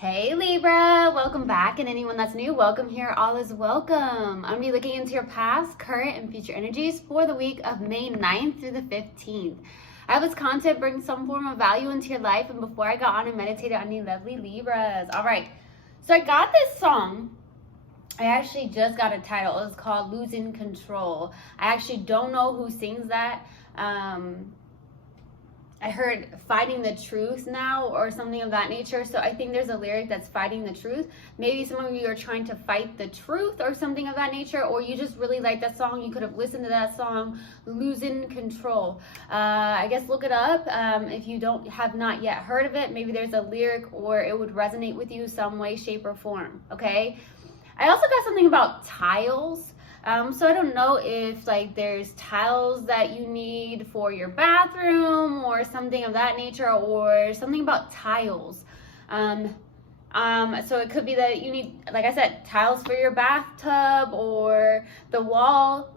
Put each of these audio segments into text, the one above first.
Hey Libra, welcome back, and anyone that's new, welcome here. All is welcome. I'm going to be looking into your past, current, and future energies for the week of May 9th through the 15th. I hope this content brings some form of value into your life, and before I got on and meditated on you lovely Libras. All right, so I got this song. I actually just got a title. It's called Losing Control. I actually don't know who sings that. I heard fighting the truth now or something of that nature. So I think there's a lyric that's fighting the truth. Maybe some of you are trying to fight the truth or something of that nature, or you just really like that song. You could have listened to that song, Losing Control. I guess look it up. If you have not yet heard of it, maybe there's a lyric or it would resonate with you some way, shape, or form. Okay. I also got something about tiles. So I don't know if there's tiles that you need for your bathroom or something of that nature, or something about tiles. So it could be that you need, like I said, tiles for your bathtub or the wall,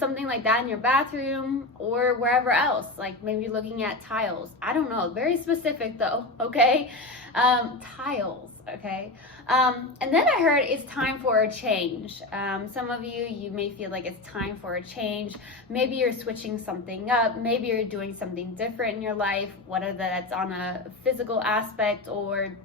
something like that in your bathroom or wherever else. Like maybe looking at tiles. I don't know. Very specific though. Okay. Tiles. Okay. And then I heard it's time for a change. Some of you may feel like it's time for a change. Maybe you're switching something up. Maybe you're doing something different in your life, whether that's on a physical aspect or,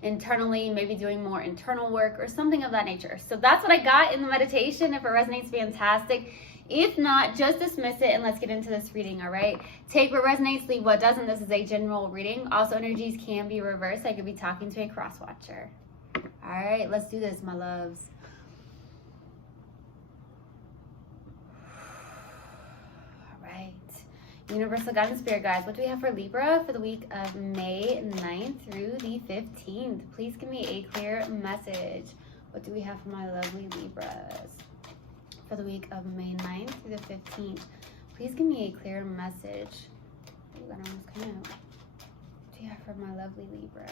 internally, maybe doing more internal work or something of that nature. So that's what I got in the meditation. If it resonates, fantastic. If not, just dismiss it and let's get into this reading, all right? Take what resonates, leave what doesn't. This is a general reading. Also, energies can be reversed. I could be talking to a cross-watcher. All right, let's do this, my loves. All right. Universal guidance, spirit guides. What do we have for Libra for the week of May 9th through the 15th? Please give me a clear message. What do we have for my lovely Libras for the week of May 9th through the 15th? Please give me a clear message. Ooh, that almost came out. What do you have for my lovely Libras?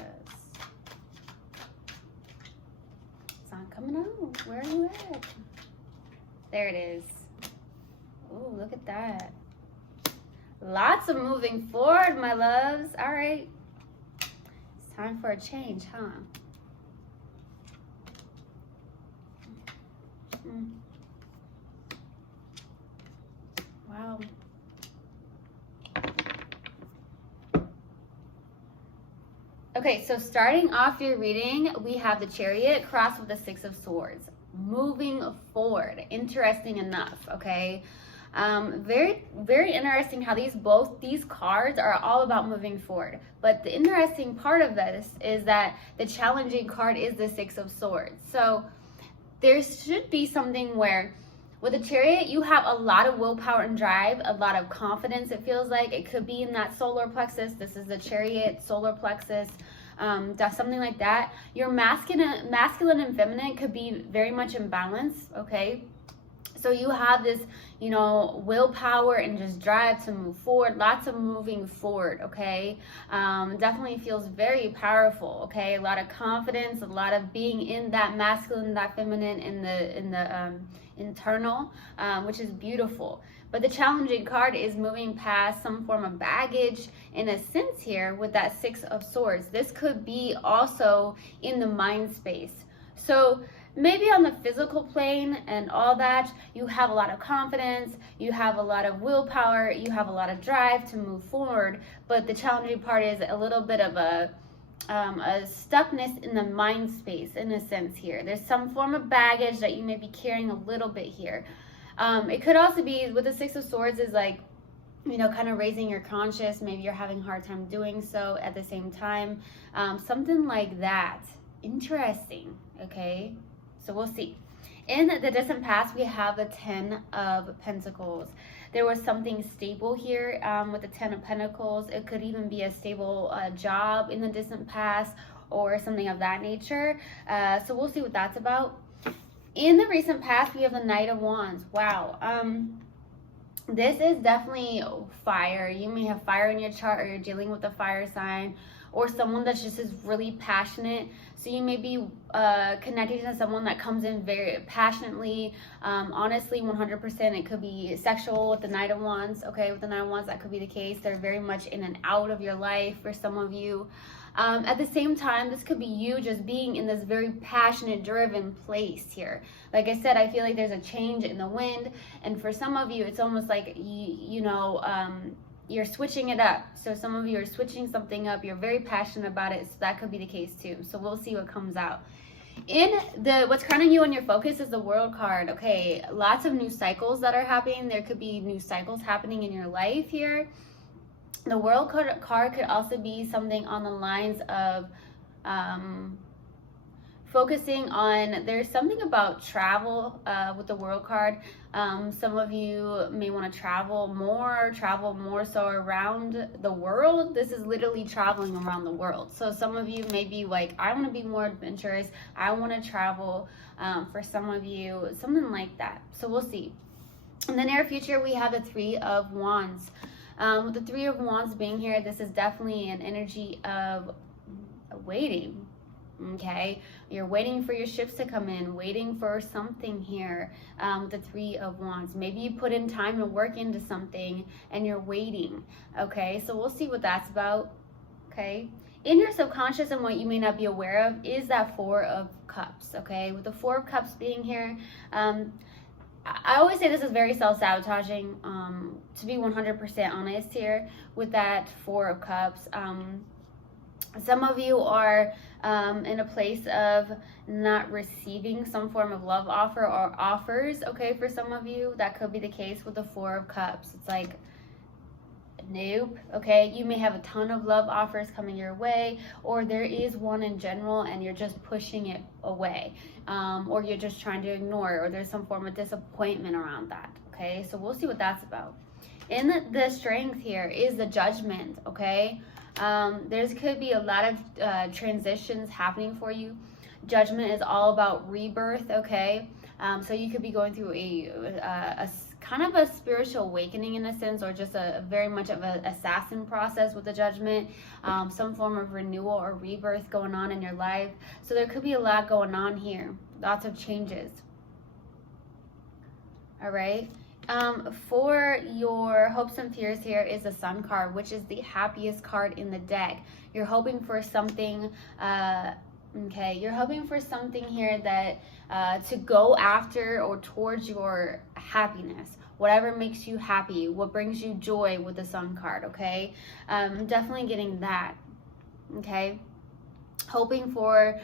It's not coming out. Where are you at? There it is. Oh, look at that. Lots of moving forward, my loves. All right. It's time for a change, huh? Wow. Okay, so starting off your reading, we have the Chariot crossed with the Six of Swords. Moving forward. Interesting enough, okay? Very, very interesting how these cards are all about moving forward. But the interesting part of this is that the challenging card is the Six of Swords. So there should be something where with the Chariot, you have a lot of willpower and drive, a lot of confidence. It feels like it could be in that solar plexus. This is the Chariot, solar plexus, something like that. Your masculine and feminine could be very much in balance, okay? So you have this, willpower and just drive to move forward, lots of moving forward, okay? Definitely feels very powerful, okay? A lot of confidence, a lot of being in that masculine, that feminine, in the internal, which is beautiful. But the challenging card is moving past some form of baggage in a sense here with that Six of Swords. This could be also in the mind space. So maybe on the physical plane and all that, you have a lot of confidence, you have a lot of willpower, you have a lot of drive to move forward, but the challenging part is a little bit of a stuckness in the mind space in a sense here. There's some form of baggage that you may be carrying a little bit here. It could also be with the Six of Swords is kind of raising your conscious. Maybe you're having a hard time doing so at the same time. Something like that. Interesting, okay? So we'll see. In the distant past, we have the Ten of Pentacles. There was something stable here with the Ten of Pentacles. It could even be a stable job in the distant past or something of that nature. So we'll see what that's about. In the recent past, we have the Knight of Wands. Wow. This is definitely fire. You may have fire in your chart, or you're dealing with a fire sign, or someone that's just is really passionate. So you may be connecting to someone that comes in very passionately, honestly, 100%. It could be sexual with the Knight of Wands. Okay, with the Knight of Wands, that could be the case. They're very much in and out of your life for some of you. At the same time, this could be you just being in this very passionate, driven place here. Like I said, I feel like there's a change in the wind, and for some of you, it's almost like you're switching it up. So some of you are switching something up. You're very passionate about it, so that could be the case too. So we'll see what comes out. In what's crowning you on your focus is the World card. Okay, lots of new cycles that are happening. There could be new cycles happening in your life here. The World card could also be something on the lines of focusing on, there's something about travel with the World card. Some of you may want to travel more so around the world. This is literally traveling around the world. So some of you may be like, I want to be more adventurous. I want to travel. For some of you, something like that. So we'll see. In the near future, we have the Three of Wands. With the Three of Wands being here, this is definitely an energy of waiting. Okay, you're waiting for your ships to come in, waiting for something here. With the Three of Wands, maybe you put in time to work into something and you're waiting. Okay, so we'll see what that's about. Okay, in your subconscious and what you may not be aware of is that Four of Cups. Okay, with the Four of Cups being here, I always say this is very self-sabotaging. To be 100% honest here, with that Four of Cups, some of you are in a place of not receiving some form of love offer or offers. Okay, for some of you, that could be the case with the Four of Cups. It's like, nope. Okay, you may have a ton of love offers coming your way, or there is one in general and you're just pushing it away, or you're just trying to ignore it, or there's some form of disappointment around that. Okay, so we'll see what that's about. In the Strength here is the Judgment. Okay, there could be a lot of transitions happening for you. Judgment is all about rebirth. Okay, so you could be going through a kind of a spiritual awakening in a sense, or just a very much of an assassin process with the Judgment, some form of renewal or rebirth going on in your life. So there could be a lot going on here, lots of changes. All right. For your hopes and fears here is the Sun card, which is the happiest card in the deck. You're hoping for something, okay, you're hoping for something here that to go after or towards your happiness, whatever makes you happy, what brings you joy with the Sun card. Okay, I'm definitely getting that. Okay, hoping for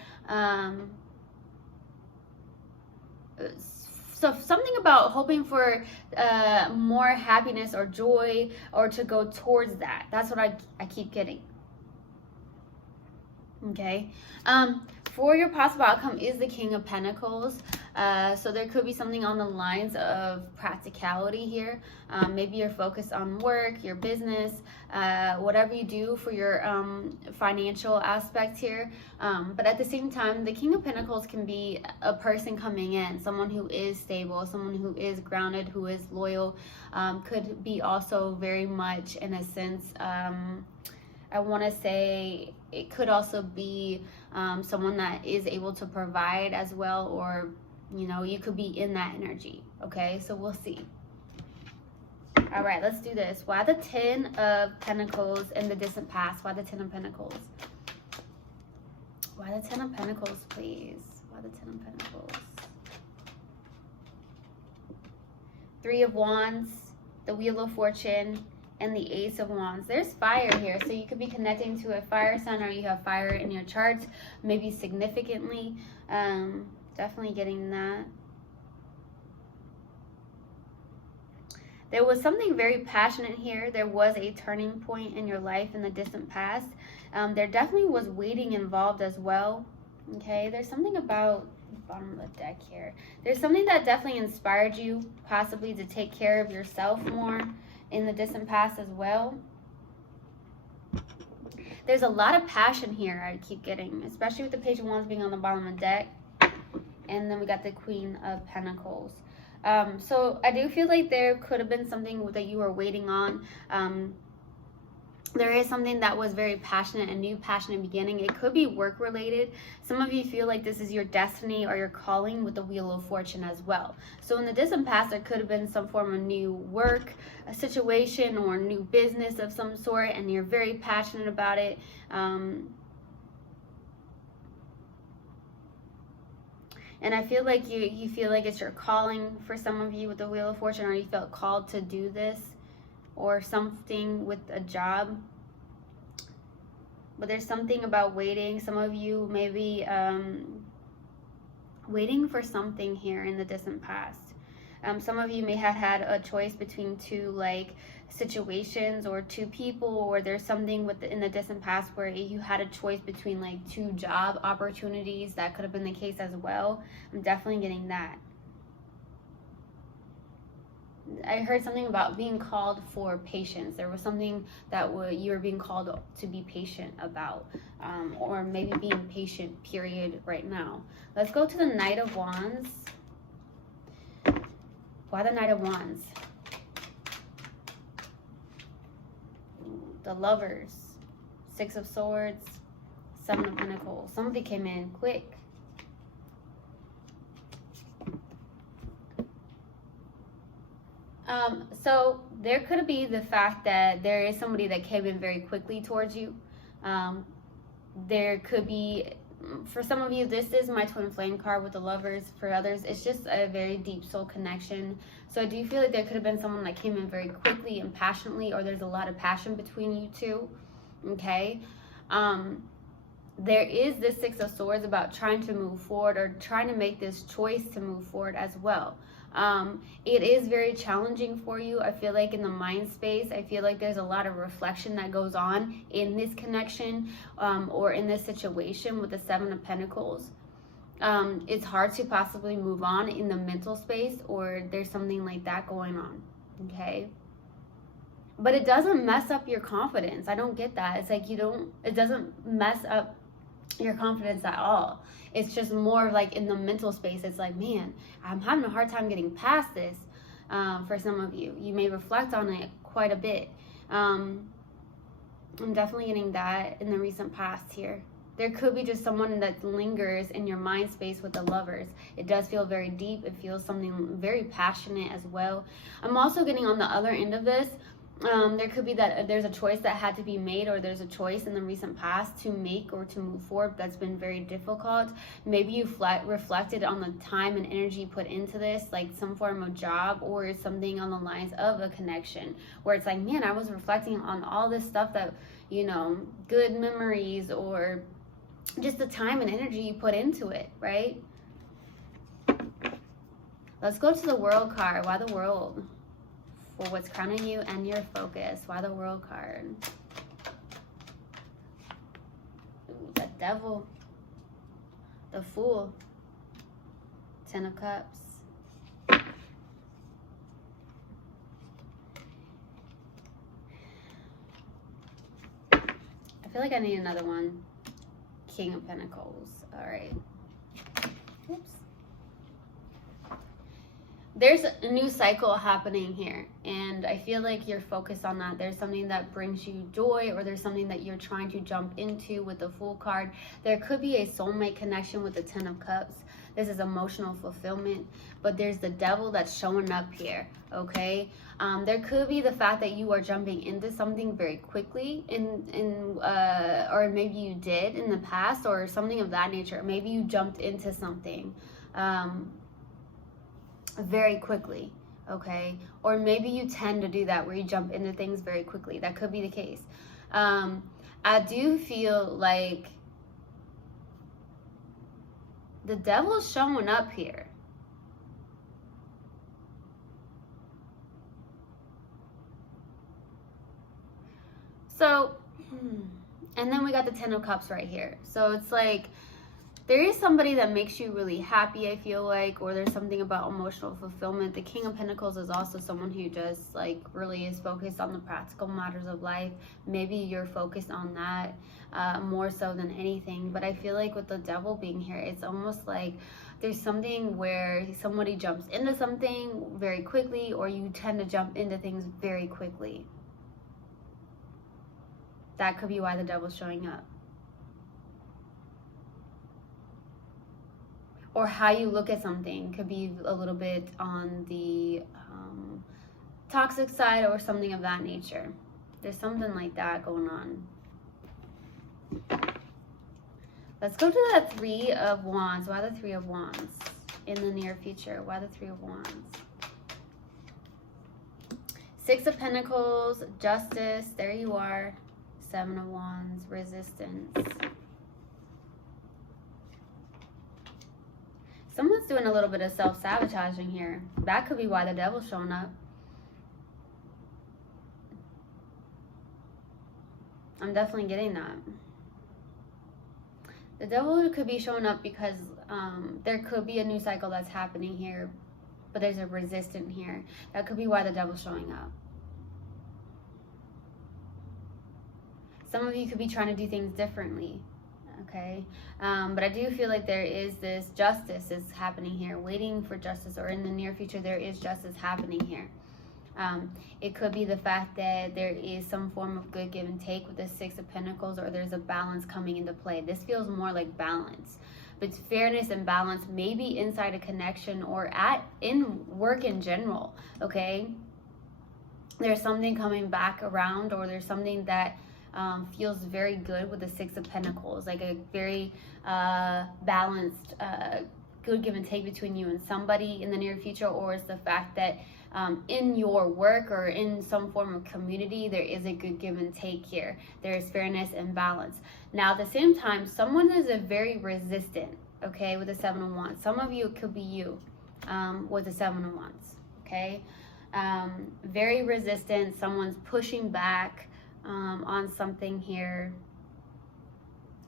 so something about hoping for more happiness or joy, or to go towards that. That's what I keep getting. Okay, for your possible outcome is the King of Pentacles. So there could be something on the lines of practicality here. Maybe you're focused on work, your business, whatever you do for your financial aspect here. But at the same time, the King of Pentacles can be a person coming in, someone who is stable, someone who is grounded, who is loyal. Could be also very much in a sense, I want to say it could also be someone that is able to provide as well, or you know, you could be in that energy. Okay, so we'll see. All right, let's do this. Why the Ten of Pentacles in the distant past? Why the Ten of Pentacles? Why the Ten of Pentacles, please? Why the Ten of Pentacles? Three of Wands, the Wheel of Fortune, and the Ace of Wands. There's fire here, so you could be connecting to a fire sign, or you have fire in your charts, maybe significantly. Definitely getting that. There was something very passionate here. There was a turning point in your life in the distant past. There definitely was waiting involved as well. Okay, there's something about the bottom of the deck here. There's something that definitely inspired you, possibly to take care of yourself more in the distant past as well. There's a lot of passion here I keep getting, especially with the Page of Wands being on the bottom of the deck. And then we got the Queen of Pentacles. So I do feel like there could have been something that you were waiting on. There is something that was very passionate, a new passionate beginning. It could be work related. Some of you feel like this is your destiny or your calling with the Wheel of Fortune as well. So in the distant past, there could have been some form of new work, a situation, or new business of some sort, and you're very passionate about it. And I feel like you feel like it's your calling for some of you with the Wheel of Fortune, or you felt called to do this or something with a job. But there's something about waiting. Some of you maybe waiting for something here in the distant past. Some of you may have had a choice between two like situations or two people, or there's something in the distant past where you had a choice between like two job opportunities. That could have been the case as well. I'm definitely getting that. I heard something about being called for patience. There was something that you were being called to be patient about, or maybe being patient, period, right now. Let's go to the Knight of Wands. Why the Knight of Wands? The Lovers, Six of Swords, Seven of Pentacles. Somebody came in quick. So there could be the fact that there is somebody that came in very quickly towards you. There could be, for some of you, this is my twin flame card with the Lovers. For others, it's just a very deep soul connection. So I do feel like there could have been someone that came in very quickly and passionately, or there's a lot of passion between you two. Okay. There is this Six of Swords about trying to move forward or trying to make this choice to move forward as well. It is very challenging for you. I feel like in the mind space, I feel like there's a lot of reflection that goes on in this connection, or in this situation with the Seven of Pentacles. It's hard to possibly move on in the mental space, or there's something like that going on. Okay. But it doesn't mess up your confidence. I don't get that. It's like it doesn't mess up your confidence at all. It's just more like in the mental space. It's like, man, I'm having a hard time getting past this. For some of you, you may reflect on it quite a bit. I'm definitely getting that in the recent past here. There could be just someone that lingers in your mind space with the Lovers. It does feel very deep. It feels something very passionate as well. I'm also getting on the other end of this. There could be that there's a choice that had to be made, or there's a choice in the recent past to make or to move forward that's been very difficult. Maybe you reflected on the time and energy put into this, like some form of job or something on the lines of a connection, where it's like, man, I was reflecting on all this stuff that, good memories, or just the time and energy you put into it, right? Let's go to the World card. Why the World? For what's crowning you and your focus. Why the World card? Ooh, the Devil, the Fool, Ten of Cups. I feel like I need another one. King of Pentacles. All right. Oops. There's a new cycle happening here, and I feel like you're focused on that. There's something that brings you joy, or there's something that you're trying to jump into with the Fool card. There could be a soulmate connection with the Ten of Cups. This is emotional fulfillment, but there's the Devil that's showing up here, okay? There could be the fact that you are jumping into something very quickly, or maybe you did in the past, or something of that nature. Maybe you jumped into something very quickly, okay? Or maybe you tend to do that, where you jump into things very quickly. That could be the case. I do feel like the Devil's showing up here. So, and then we got the Ten of Cups right here. So it's like, there is somebody that makes you really happy, I feel like, or there's something about emotional fulfillment. The King of Pentacles is also someone who just like really is focused on the practical matters of life. Maybe you're focused on that more so than anything. But I feel like with the Devil being here, it's almost like there's something where somebody jumps into something very quickly, or you tend to jump into things very quickly. That could be why the Devil's showing up. Or how you look at something could be a little bit on the toxic side, or something of that nature. There's something like that going on. Let's go to the Three of Wands. Why the Three of Wands? in the near future? Why the Three of Wands? Six of Pentacles, Justice, there you are. Seven of Wands, Resistance. Someone's doing a little bit of self-sabotaging here. That could be why the Devil's showing up. I'm definitely getting that. The Devil could be showing up because there could be a new cycle that's happening here, but there's a resistance here. That could be why the Devil's showing up. Some of you could be trying to do things differently, okay? But I do feel like there is this justice is happening here, waiting for justice, or in the near future there is justice happening here. It could be the fact that there is some form of good give and take with the Six of Pentacles, or there's a balance coming into play. This feels more like balance, but it's fairness and balance, maybe inside a connection or in work in general, okay? There's something coming back around, or there's something that feels very good with the Six of Pentacles, like a very balanced, good give and take between you and somebody in the near future, or it's the fact that in your work or in some form of community, there is a good give and take here. There is fairness and balance. Now, at the same time, someone is a very resistant, okay, with the Seven of Wands. Some of you, it could be you with the Seven of Wands, okay? Very resistant. Someone's pushing back on something here.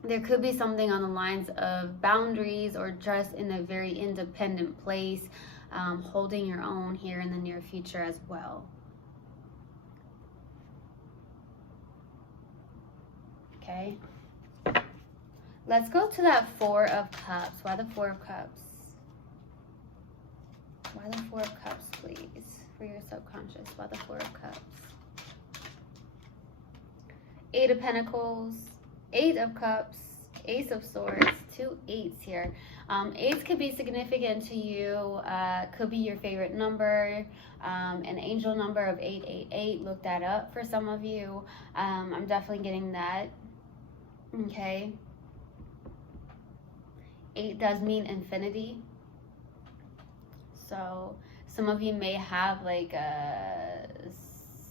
There could be something on the lines of boundaries, or just in a very independent place, holding your own here in the near future as well. Okay. Let's go to that Four of Cups. Why the Four of Cups? Why the Four of Cups, please, for your subconscious? Why the Four of Cups? Eight of Pentacles, Eight of Cups, Ace of Swords, two eights here. Eights could be significant to you, could be your favorite number, an angel number of 888. Look that up for some of you. I'm definitely getting that. Okay. 8 does mean infinity. So some of you may have like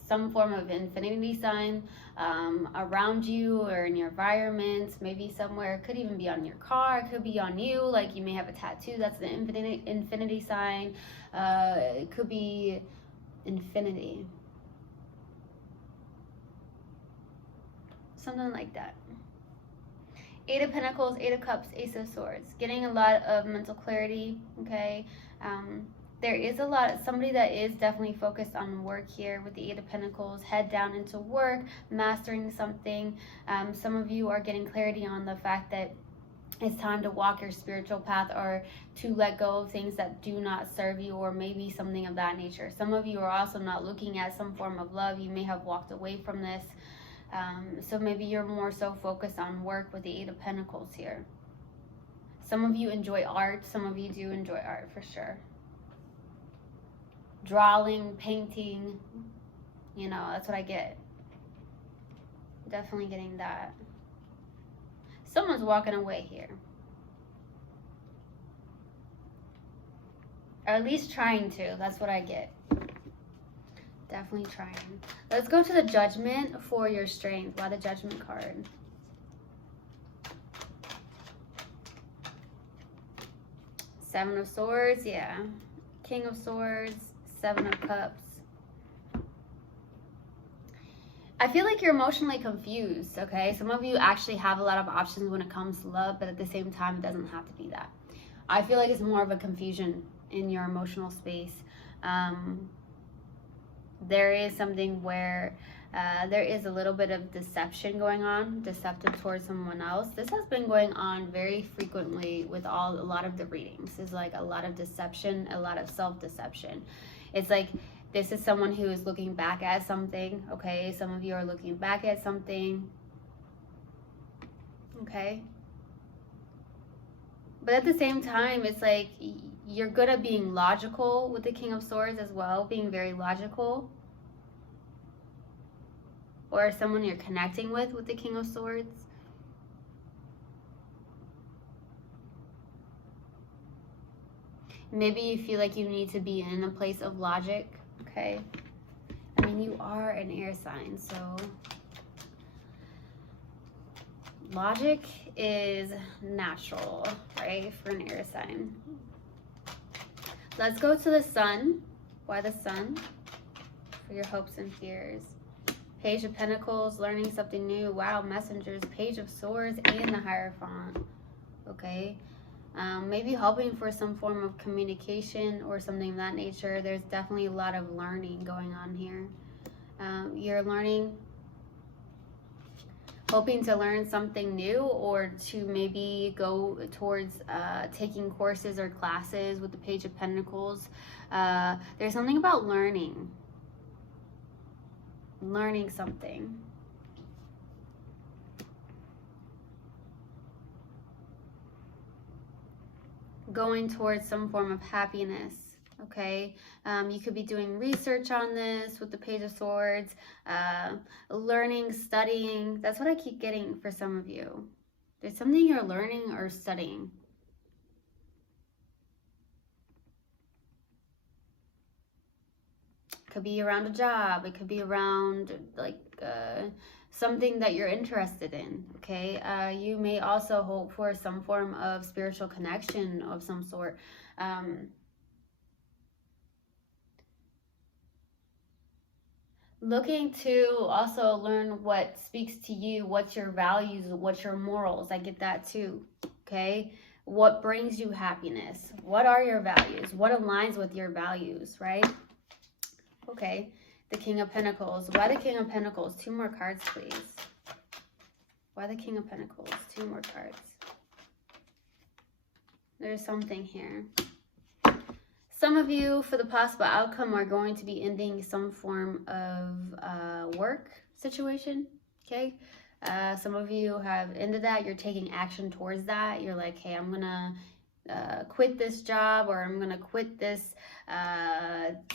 some form of infinity sign around you or in your environment, maybe somewhere. It could even be on your car, it could be on you, like you may have a tattoo that's the infinity sign. It could be infinity, something like that. Eight of Pentacles, Eight of Cups, Ace of Swords. Getting a lot of mental clarity, okay? There is a lot, somebody that is definitely focused on work here with the Eight of Pentacles, head down into work, mastering something. Some of you are getting clarity on the fact that it's time to walk your spiritual path, or to let go of things that do not serve you, or maybe something of that nature. Some of you are also not looking at some form of love. You may have walked away from this. So maybe you're more so focused on work with the Eight of Pentacles here. Some of you enjoy art. Some of you do enjoy art for sure. Drawing, painting, you know, that's what I get. Definitely getting that. Someone's walking away here. Or at least trying to. That's what I get. Definitely trying. Let's go to the Judgment for your strength. Why the Judgment card? Seven of Swords, yeah. King of Swords, Seven of Cups. I feel like you're emotionally confused, okay? Some of you actually have a lot of options when it comes to love, but at the same time, it doesn't have to be that. I feel like it's more of a confusion in your emotional space. There is something where there is a little bit of deception going on, deceptive towards someone else. This has been going on very frequently with a lot of the readings. It's like a lot of deception, a lot of self-deception. It's like this is someone who is looking back at something, okay? Some of you are looking back at something, okay? But at the same time, it's like you're good at being logical with the King of Swords as well, being very logical. Or someone you're connecting with the King of Maybe you feel like you need to be in a place of logic, okay? I mean, you are an air sign, so logic is natural, right, for an air sign. Let's go to the sun. Why the sun? For your hopes and fears. Page of Pentacles, learning something new. Wow, messengers, Page of Swords, and the Hierophant. Okay. Maybe hoping for some form of communication or something of that nature. There's definitely a lot of learning going on here. You're learning, hoping to learn something new, or to maybe go towards taking courses or classes with the Page of Pentacles. There's something about learning something. Going towards some form of happiness, okay? You could be doing research on this with the Page of Swords, learning, studying. That's what I keep getting for some of you. There's something you're learning or studying. It could be around a job. It could be around like something that you're interested in, okay? You may also hope for some form of spiritual connection of some sort. Looking to also learn what speaks to you, what's your values, what's your morals. I get that too, okay? What brings you happiness? What are your values? What aligns with your values, right? Okay. The King of Pentacles. Why the King of Pentacles? 2 more cards, please. Why the King of Pentacles? 2 more cards. There's something here. Some of you, for the possible outcome, are going to be ending some form of work situation, okay? Some of you have ended that. You're taking action towards that. You're like, hey, I'm going to quit this job, or I'm going to quit this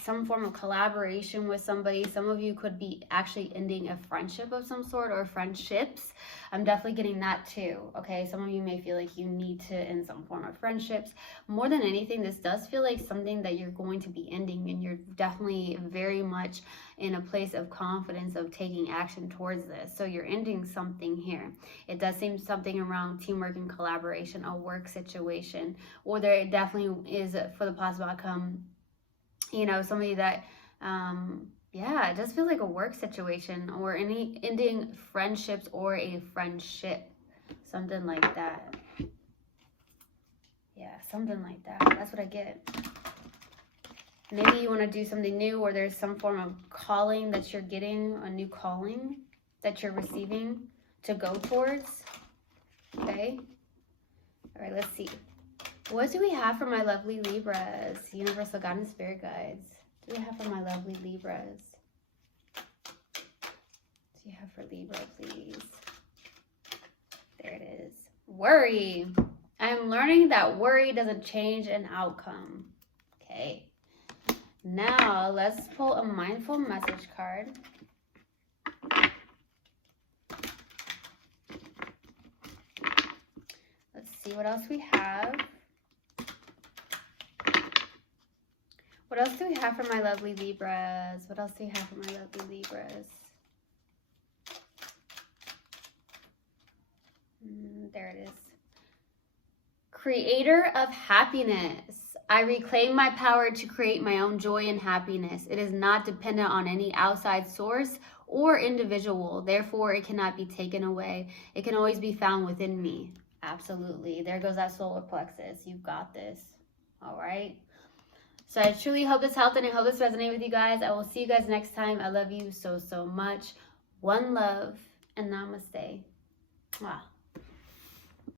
some form of collaboration with somebody. Some of you could be actually ending a friendship of some sort, or friendships. I'm definitely getting that too, okay? Some of you may feel like you need to end some form of friendships. More than anything, this does feel like something that you're going to be ending, and you're definitely very much in a place of confidence of taking action towards this. So you're ending something here. It does seem something around teamwork and collaboration, a work situation, or there definitely is, for the possible outcome, you know, somebody that yeah, it does feel like a work situation, or any ending friendships or a friendship, something like that. Yeah, something like that. That's what I get. Maybe you want to do something new, or there's some form of calling that you're getting, a new calling that you're receiving to go towards. Okay. All right, let's see. What do we have for my lovely Libras? Universal Guidance Spirit Guides. What do we have for my lovely Libras? What do you have for Libra, please? There it is. Worry. I'm learning that worry doesn't change an outcome. Okay. Now, let's pull a mindful message card. Let's see what else we have. What else do we have for my lovely Libras? What else do we have for my lovely Libras? There it is. Creator of happiness. I reclaim my power to create my own joy and happiness. It is not dependent on any outside source or individual. Therefore, it cannot be taken away. It can always be found within me. Absolutely. There goes that solar plexus. You've got this. All right. So I truly hope this helped, and I hope this resonated with you guys. I will see you guys next time. I love you so, so much. One love, and namaste. Mwah.